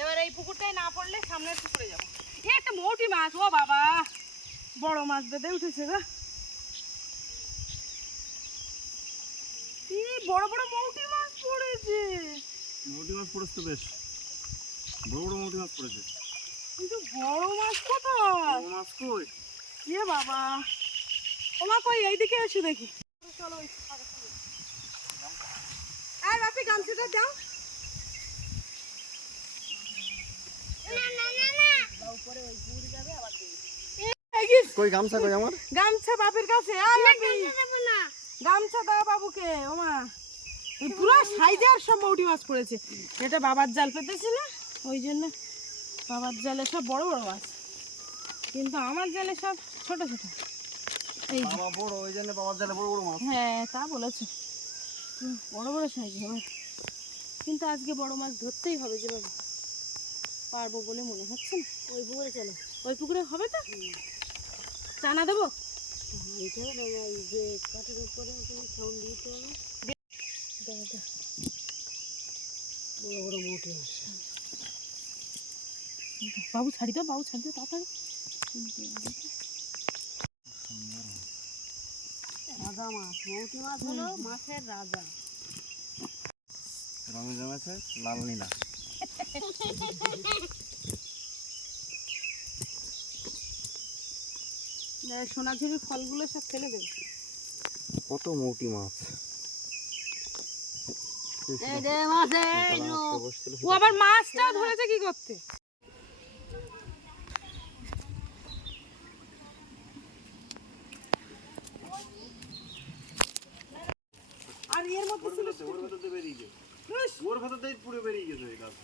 এবার এই পুকুরটায় না পড়লে সামনের পুকুরে যাবো। একটা মৌটি মাছ, ও বাবা বড় মাছ বেঁধে উঠেছে গা। কি বড় বড় মৌটি মাছ পড়েছে। মৌটি মাছ পড়েছে তো বেশ, বড় বড় মৌটি মাছ পড়েছে। কিন্তু বড় মাছ কোথায়? বড় মাছ কই? এ বাবা, ওমা কই এইদিকে এসে দেখি। চলো আর বাপি গামছাটা দাও। কই গামছা কই আমার? গামছা বাপের কাছে। গামছা দাও বাবুকে। ওমা পুরো সাইজের সব মৌটি মাছ পড়েছে। এটা বাবার জাল পেতেছিল, ওই জন্য বাবার জালে সব বড় বড় মাছ, কিন্তু আমার জালে সব ছোট ছোট। এই বাবা বড়, ওই জন্য বাবার জালে বড় বড় মাছ। হ্যাঁ তা বলেছে, বড় বড় সাইজ হবে। কিন্তু আজকে বড় মাছ ধরতেই হবে, যেভাবে পারবো বলে মনে হচ্ছে না। ওই পুকুরে চলো, ওই পুকুরে হবে তো। টানা দেবো, কাঠের উপরে সাউন্ড দিতে হবে। বড় বড় মোটে আসছে। বাবু ছাড়ি দাও, বাবু ছাড়ি দাও তাড়াতাড়ি। রাজা মাছ, মৌটি মাছ হলো মাছের রাজা। রঙে জমেছে লাল নীলা। সোনাঝুরির ফলগুলো সব ফেলে দেবে। কত মৌটি মাছ। ও আবার মাছটাও ধরেছে কি করতে। আর এর মধ্যে ছিল ওর ভেতর দিয়ে বেরিয়ে গেছে, ওর ভেতর দিয়ে পুরো বেরিয়ে গেছে এই গাছ।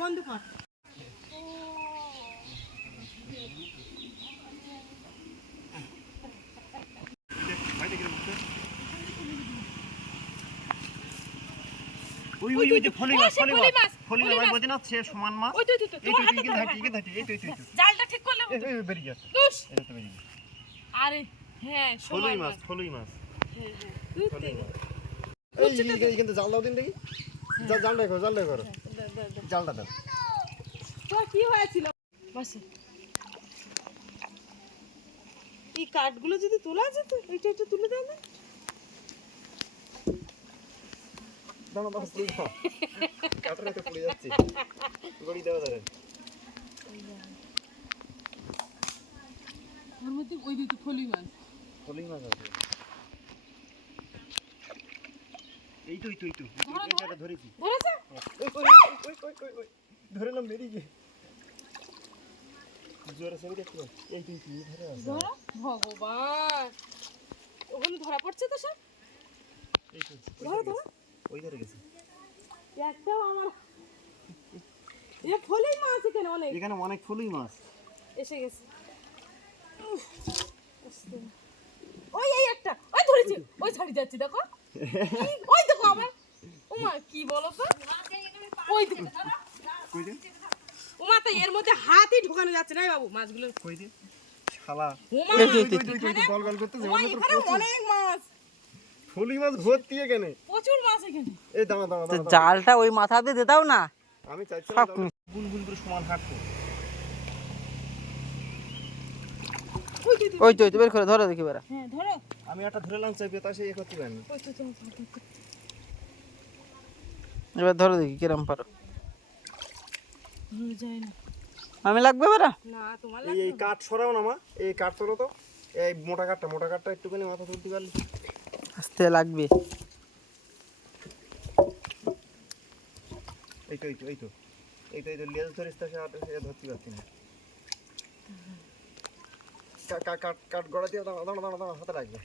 বন্ধ কর। ওই ওই ওই যে ফলি মাছ, ফলি মাছ, ফলি মাছ বলতে না সে সমান মাছ। ওই তুই তুই এই তোমার তুই হাতে কিন্তু হাঁটি কিন্তু হাঁটি, এই তুই তুই জালটা ঠিক করলে এই বেরিয়ে গেছে। দুস এটা তো বেরিয়ে গেছে। আরে হ্যাঁ ফলুই মাছ, ফলুই মাছ, হ্যাঁ হ্যাঁ ফলুই মাছ। এই কিন্তু জাল দাও দিন দেখি। জালটা করো, জালটা করো, জালটা দাও। তো কি হয়েছিল বসে? এই কাঠগুলো যদি তোলা যেত, এটা এটা তুলে দাও না। দাও দাও পুরো দাও। কাটরে তো পুড়ে যাচ্ছে। গড়ি দাও দাও। ওর মধ্যে ওই দুটো ফলি মাছ। ফলুই মাছ আছে। এই তো এই জায়গা ধরেছি। ধরেছে? ওই ধরলাম বেরিয়ে গেছে। জোরে সরে দেখতে পাচ্ছি। এই তুই ধরে আছে। ধরো ভগবান, ওগুলো ধরা পড়ছে তো সব। এই তো ধরো ধরো, ওই ধরে গেছে। একটাও আমার এ ফলি মাছ এখানে অনেক। এখানে অনেক ফলুই মাছ এসে গেছে। ওই এই একটা, ওই ধরেছি, ওই ছাড়ি যাচ্ছে দেখো। ওই দেখো আবার, ওমা কি বলো তো, ওই দেখো কই দে, ওমা তো এর মধ্যে হাতই ঢোকানো যাচ্ছে না বাবু মাছগুলো। কই দে শালা। ওমা গল গল করতেছে। ওমা এখানে অনেক মাছ, ফলুই মাছ ভর্তি এখানে, প্রচুর মাছ এখানে। এই দাঁড়া দাঁড়া দাঁড়া। জালটা ওই মাথা দিয়ে দিতাও না। আমি চাইছিলাম বুলবুল করে সমান হাঁটতো। ওই তো বের করে ধরো দেখি বেরা। হ্যাঁ ধরো। আমি একটা ধরেলাম চাইবে তা সে করতে পারেনি। ওই তো এবার ধরো দেখি কিরম পারো। যায় না। আমি লাগবে বেরা? না তোমার এই এই কাঠ সরাও না মা, এই কাঠ তোলো তো। এই মোটা কাঠটা একটুখানি মাথা তুলতে পারলি। আস্তে লাগবে। এই তো লেজ ধরিস তা সে ধরতে পারছি না। কাঠ গড়া দিয়ে দাঁড়া হাতে লাগবে।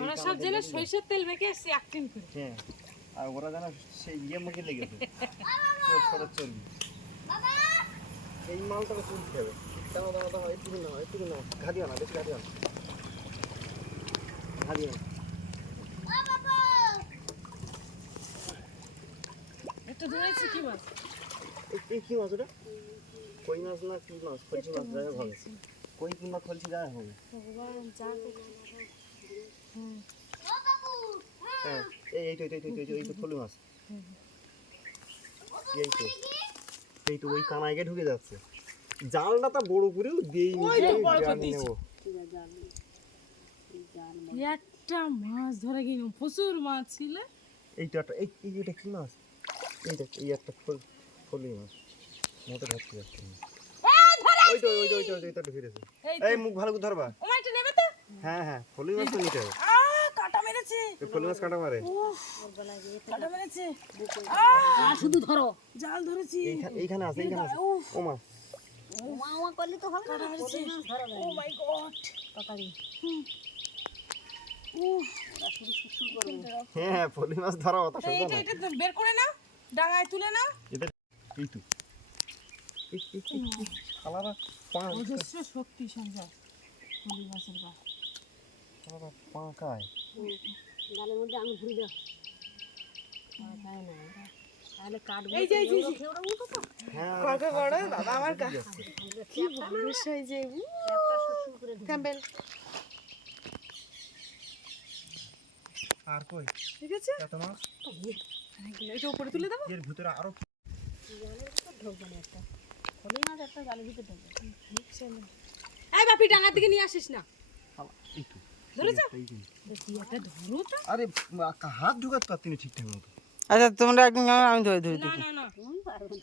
আমরা সব জেনে সরিষার তেল মেখে এসে অ্যাক্টিং করি। হ্যাঁ, আর ওরা যেন সেই মুখে লেগেছে চর্বি। এই মালটাকে তুলতে হবে। দাঁড়া একটু না ঘাদিও না, বেশি ঘাদিও না। একটা ধরেছি কি মাছ? এই কি মাছ ওটা? কই মাছ না কি মাছ? খলসি মাছ যাই হবে। কই কিংবা খলসি যাই হবে। ভগবান যা হ্যাঁ এই তো ফলি মাছ এই তো ওই কানায় গিয়ে ঢুকে যাচ্ছে জালটা তো বড় করেও দিই ওই তো বড় করে নেব একটা মাছ ধরে গেল, প্রচুর মাছ ছিল। এই তো একটা এইটা কি মাছ এই একটা ফলি মাছ মোটে ধরতে যাচ্ছে না। ওই তো ফিরেছে এই মুখ ভালো করে ধরবা ও মাছটা নেবে তো? হ্যাঁ ফলি মাছ তো নিতে হবে কাটা মেরেছে। এই ফলি মাছ কাটা মারে কাটা মেরেছে। শুধু ধরো জাল ধরেছি। এইখানে আছে ও মা মামা করলে তো হবে না কাটা মেরেছে। ধরো ও মাই গড। তাড়াতাড়ি হ্যাঁ ফলি মাছ ধরা অত সোজা এটা না এটা তো বের করে নাও, ডাঙায় তুলে নাও। এটা এই তো খালারা পা অজস্র শক্তি সঞ্জয় ফলি মাছের গা। খালারা পা খায় গালের মধ্যে আমি ঘুরে দাও তাই না তাহলে কাটবো এই যে খেয়ে উঠবো তো হ্যাঁ কত বড় বাবা আমার গা। কি বড় সাইজে একটা সুসুর করে ঢুকে ক্যাম্বেল। আর কই ঠিক আছে, এত মাছ এটা উপরে তুলে দেবো। এর ভিতরে আরো জালের ভিতর ঢুকবে না একটা ফলি মাছ একটা জালের ভিতর ঢুকবে এই বাপি ডাঙার দিকে নিয়ে আসিস না। খালা এই তো ধরেছো? এই তো। কি একটা ধরো তো। আরে হাত ঢুকাতে পারতি না ঠিকঠাক মতো আচ্ছা তোমরা একদিন আমি ধরে ধরে না দেখি না না, তুমি পারবে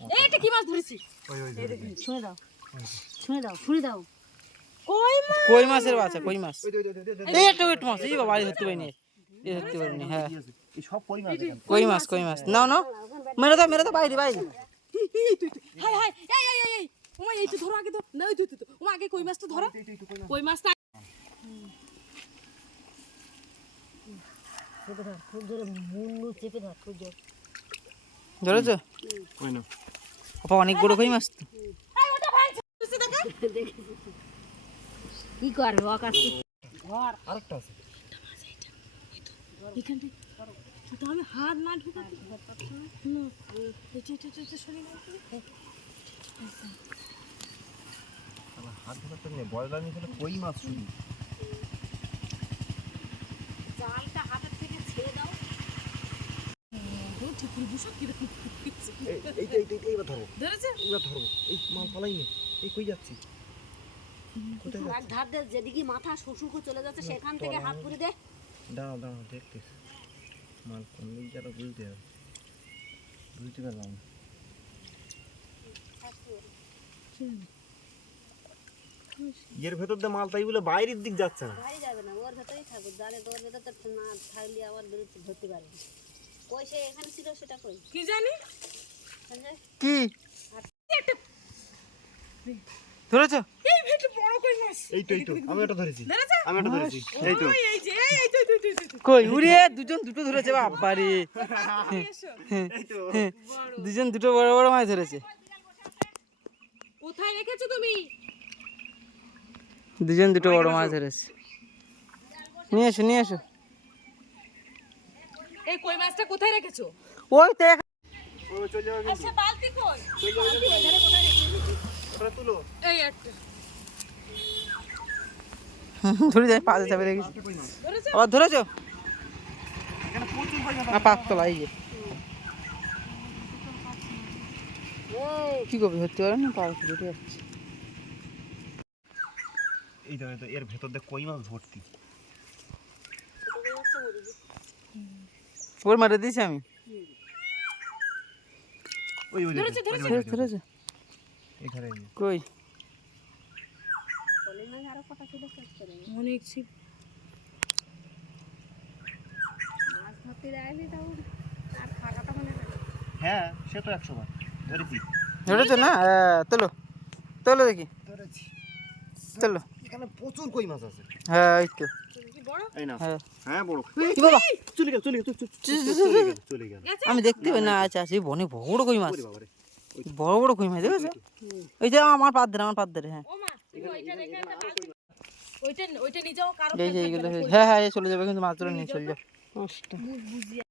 না এইটা কি মাছ ধরেছি? ওই ছুঁয়ে দাও ছুঁয়ে দাও ছুঁড়ে দাও কই মাছ? কই মাছের বাচ্চা কই মাছ ওই এই একটা মাছ এই বাবা এই ধরতে পারিনি এই ধরতে পারিনি হ্যাঁ এই সব পরিমাণ কই মাছ নাও নাও মেরে দাও বাইরে হাই হাই এই ওমা এই তো ধরো আগে তো না, ওই তো ওমা আগে কই মাছটা ধরো। কই মাছটা চেপে ধর খুব জোরে মুন্ডু চেপে ধর খুব জোরে ধরেছো ওই না আপা অনেক বড় কই মাছ তো এই ওটা ভাই তুই দেখা। কি করবে আকাশ ঘর আরেকটা আছে এখান থেকে তাহলে হাত না ঢুকাতে না, এটা সরিয়ে নাও তো। খালা হাত ঢুকাতে নেই বয়লা নিয়ে ফেলে কই মাছ শুধু জালটা হাতের থেকে ছেড়ে দাও ও ঠিক করে বসো কিরকম ফুটছে। এইবার ধরবো ধরেছে? এই মাল পালাই নে এই কই যাচ্ছি কোথায় এক ধার দিয়ে যেদিকে মাথা শ্বশুর করে চলে যাচ্ছে সেখান থেকে হাত করে দে দাঁড়াও দেখতেছি মাল কোন দিক যারা বুঝতে পারলাম না এর ভেতর দিয়ে মাল তাই বলে বাইরের দিক যাচ্ছে না ভাই যাবে না ওর ভেতরেই থাকবে জালে তোর ভেতর তো না থাকলে আবার বেরোতে ধরতে পারবে কই সে এখানে ছিল সেটা কই কি জানি সঞ্জয় কি একটা ধরেছো এই ভেটে বড় কই মাছ। এই তো আমি এটা ধরেছি ধরেছে? এই তো এই যে এই তো কই উড়ে দুটো ধরেছে বাবা রে এসো। এই তো দুটো বড় বড় মাছ ধরেছে কোথায় রেখেছো তুমি? দুটো বড় মাছ ধরেছে নিয়ে এসো এই কই মাছটা কোথায় রেখেছো? ওই তো ও চলে যাবে আচ্ছা বালতি কই? ওটা তুলো এই একটা ধরে যায় পা যাবে দেখি কই মাছ ধরেছো? আবার ধরেছো এখানে প্রচুর পয়সা না পাকতলা এই যে কি করবে ধরতে পারে না পা দুটো যাচ্ছে এই তো এর ভেতর দিয়ে কই মাছ ভর্তি ওর মারে দিয়েছি আমি ওই ধরেছো এখানে কই ফলি মাছ আরো কটা ছিল শেষ করে অনেক ছিল। মাছ ধরতে যায়নি তাও আর ফাঁকাটা মনে হয় হ্যাঁ সে তো 100 বার ধরেছি ধরেছো না তোলো দেখি ধরেছি তোলো এখানে প্রচুর কই মাছ আছে হ্যাঁ এই তো কি বড়? এই না হ্যাঁ হ্যাঁ বড় কি বাবা চলে গেল আমি দেখতে পাই না আচ্ছা সেই বনে বড় কই মাছ ওরে বাবারে বড় কই মাছ দেখেছো ওই যে আমার পাত ধরে হ্যাঁ ও মা তুমি ওইটা রেখে একটা বালতি ওইটা নিয়ে যাও কারো এইগুলো হ্যাঁ চলে যাবে কিন্তু মাছ ধরে নিয়ে চলে যাবে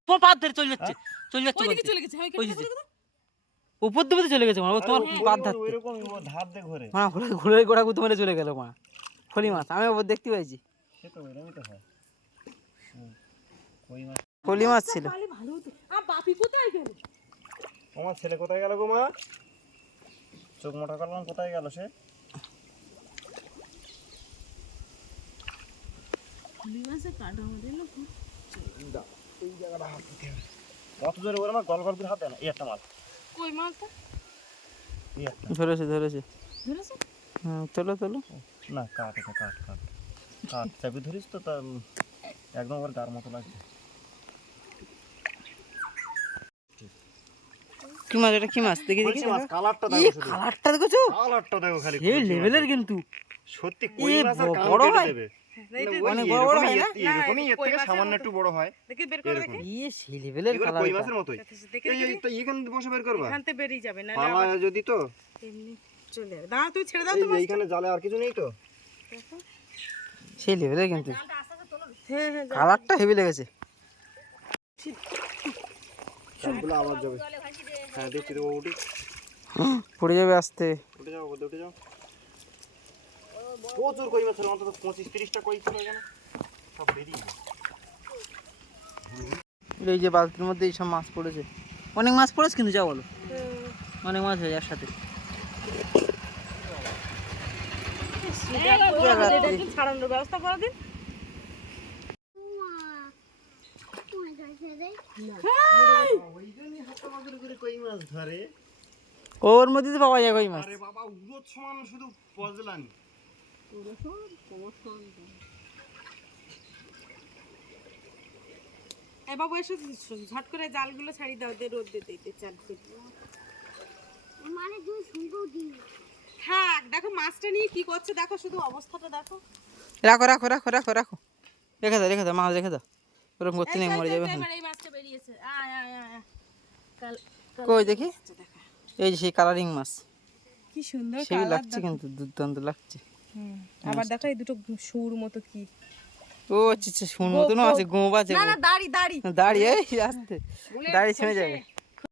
তোমার পাত ধরে চলে যাচ্ছে ওইদিকে চলে গেছে। ওই যে উপর দিকে চলে গেছে তোমার পাত ধরতে ওইরকম ধার দিয়ে ঘরে ঘুরে গোড়া গুতো মেরে চলে গেল মা ফলি মাছ আমি ওপর দেখতে পাইছি সে তো এরকমই তো হয় কই মাছ ফলি মাছ ছিল। তাহলে ভালো হতো। বাপি কোথায় গেল? আমার ছেলে কোথায় গেল গো মা? চোখ মোটা করলাম, কোথায় গেল সে? ফলি মাছে কাটা আমাদের না খুব। এই জায়গাটা হাত দিতে হবে। কত জোরে ওরে মা, গল গল করে হাত দেয় না। এই একটা মাছ, কই মাছটা? এই একটা। ধরেছে। ধরেছে? তোলো তোলো। না, কাট এটা, কাট কাট কাট। চাপে ধরিস তো তা একদম ওর গার মতো লাগছে। কি মাছ এটা? কি মাছ? দেখি দেখি। কলসি মাছ, কালারটা এই দেখো শুধু। কালারটা দেখছো? কালারটা দেখো খালি। এই লেভেলের কিন্তু। সত্যি কই মাছ আর কান বড় কেটে হয়? দেবে। অনেক বড় বড় হয় না? এরকমই, এর থেকে সামান্য একটু বড় হয়। দেখি বের করে দেখি। এই সেই লেভেলের এগুলো কালার। কই মাছের মতোই। দেখি এই তো এখান থেকে বসে বের করবা। এখান থেকে বেরিয়ে যাবে না পালা যদি তো এমনি চলে যাবে। দাঁড়া তুই ছেড়ে দাও তো। এই এইখানে জালে আর কিছু নেই তো। সেই লেভেলের কিন্তু। হ্যাঁ হ্যাঁ কালারটা হেভি লেগেছে। সবগুলো আবার যাবে। হ্যাঁ দেখছি তো উঠি। পড়ে যাবে আস্তে। উঠে যাও, উঠে যাও। প্রচুর কই মাছ ছিল, অন্তত 25-30টা কই ছিল এখানে। সব বেরিয়ে গেছে। এই যে বালতির মধ্যে এইসব মাছ পড়েছে। অনেক মাছ পড়েছে কিন্তু, যা বলো অনেক মাছ হয়ে একসাথে। এটা কি ছাড়ানোর ব্যবস্থা করে দিন। ওই জন্যই হাতে মাছের করে কই মাছ ধরে। ওর মধ্যে তো পাওয়া যায় কই মাছ। আরে বাবা, উড়োর সমান শুধু পজলানি। এই বাবু এসে ঝট করে জালগুলো ছাড়ি দাও, দে রোদ দিতে দিতে চাল। মানে দুই সুন্দর দিন থাক, দেখো মাছটা নিয়ে কি করছে, দেখো শুধু অবস্থাটা দেখো। রাখো রাখো রাখো রাখো রাখো। রেখে দাও মাছ রেখে দাও। ওরকম করতে নেই, মরে যাবে। এবার এই মাছটা বেরিয়েছে। আয় আয় আয় আয়। কই দেখি। এই যে সেই কালারিং মাছ, কি সুন্দর সেই কালার লাগছে কিন্তু, দুর্দান্ত লাগছে। আবার দেখো এই দুটো সুর মতো কি। ও আচ্ছা আচ্ছা, শুন মতনও আছে, গোঁব আছে। না না দাড়ি দাড়ি দাঁড়িয়ে আসতে দাড়ি ছেড়ে যাবে।